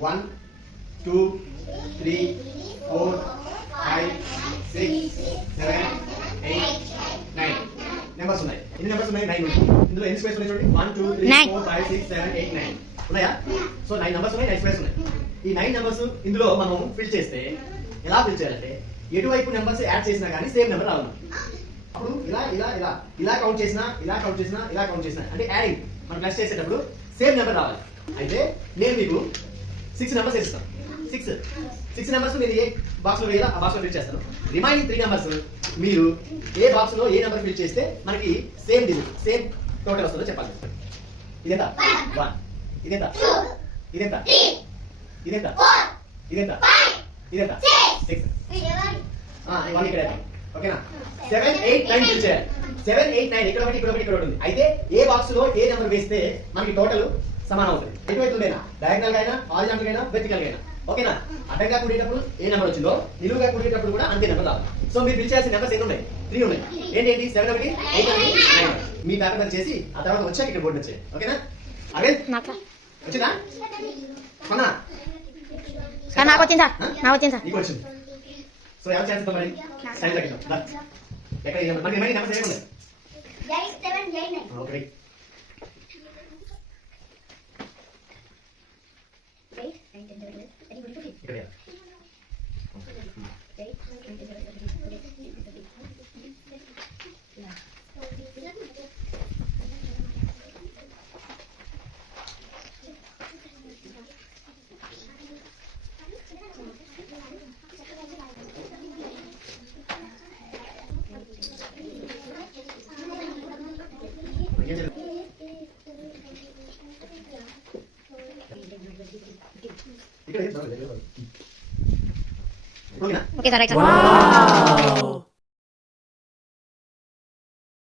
1 2 3 4 5 6 7 8 9 numbers ఉన్నాయి. ఎన్ని numbers ఉన్నాయి? 9 ఉన్నాయి. ఇందులో ఎన్ని స్పేస్ ఉన్నాయి చూడండి. 1 2 3 4 5 6 7 8 9 ఉన్నాయా? సో 9 నెంబర్స్ ఉన్నాయి, 9 స్పేస్ ఉన్నాయి. ఈ 9 నెంబర్స్ ఇందులో మనం ఫిల్ చేస్తే ఎలా ఫిల్ చేయాలంటే ఎటువైపు నెంబర్స్ యాడ్ చేసినా కానీ సేమ్ నెంబర్ రావాలి. అప్పుడు ఇలా ఇలా ఇలా ఇలా కౌంట్ చేసినా ఇలా కౌంట్ చేసినా ఇలా కౌంట్ చేసినా అంటే యాడింగ్ మనం ప్లస్ చేసేటప్పుడు సేమ్ నెంబర్ రావాలి. అయితే నేను మీకు 6 నెంబర్స్ ఇస్తాను. 6 నెంబర్స్ మీరు ఏ బాక్స్ లో వేయాలో ఆ బాక్స్ లో ఫిల్ చేస్తాను. రిమైనింగ్ 3 నెంబర్స్ మీరు ఏ బాక్స్ లో ఏ నెంబర్ ఫిల్ చేస్తే మనకి సేమ్ డిజిట్ సేమ్ టోటల్ వస్తుందో చెప్పాలి. ఇదెంత? 1 ఇదెంత? ఇదెంత? ఇదెంత? ఇదెంత? ఇదెంత? 6 ఇవన్నీ ఇక్కడ ఓకేనా? 7 8 9 ఫిల్ చేయాలి. 7 8 9 ఇక్కడ ఒకటి ఇక్కడ ఒకటి ఇక్కడ ఒకటి ఉంది. అయితే ఏ బాక్స్ లో ఏ నెంబర్ వేస్తే మనకి టోటల్ సమానం అవుతుంది. ఎటువైపులైనా డయాగ్నల్ గా అయినా హారిజాంటల్ గా అయినా వెర్టికల్ గా అయినా ఓకేనా? అడ్డంగా కూడేటప్పుడు ఏ నెంబర్ వచ్చిందో నిలువుగా కూడేటప్పుడు కూడా అంతే నెంబర్ రావాలి. సో మీరు ఫిల్ చేయాల్సిన నెంబర్స్ ఎన్ని ఉన్నాయి? 3 ఉన్నాయి. ఏంటి 7 ఒకటి 8 ఒకటి 9 మీ పేపర్ మీద చేసి ఆ తర్వాత వచ్చాక ఇక్కడ బోర్డు వచ్చాయి. ఓకేనా? అదే వచ్చిందా? అవునా? నాకు వచ్చింది సార్, నాకు వచ్చింది సార్. నీకు వచ్చింది. సో ఎవరు చేస్తాం మరి? సైన్స్ తగ్గిద్దాం. ఎక్కడ మరి మరి నెంబర్స్ ఏమున్నాయి? 8 7 8 9 ఓకే. ఇక్కడ ఓకే సార్, రైట్ సార్.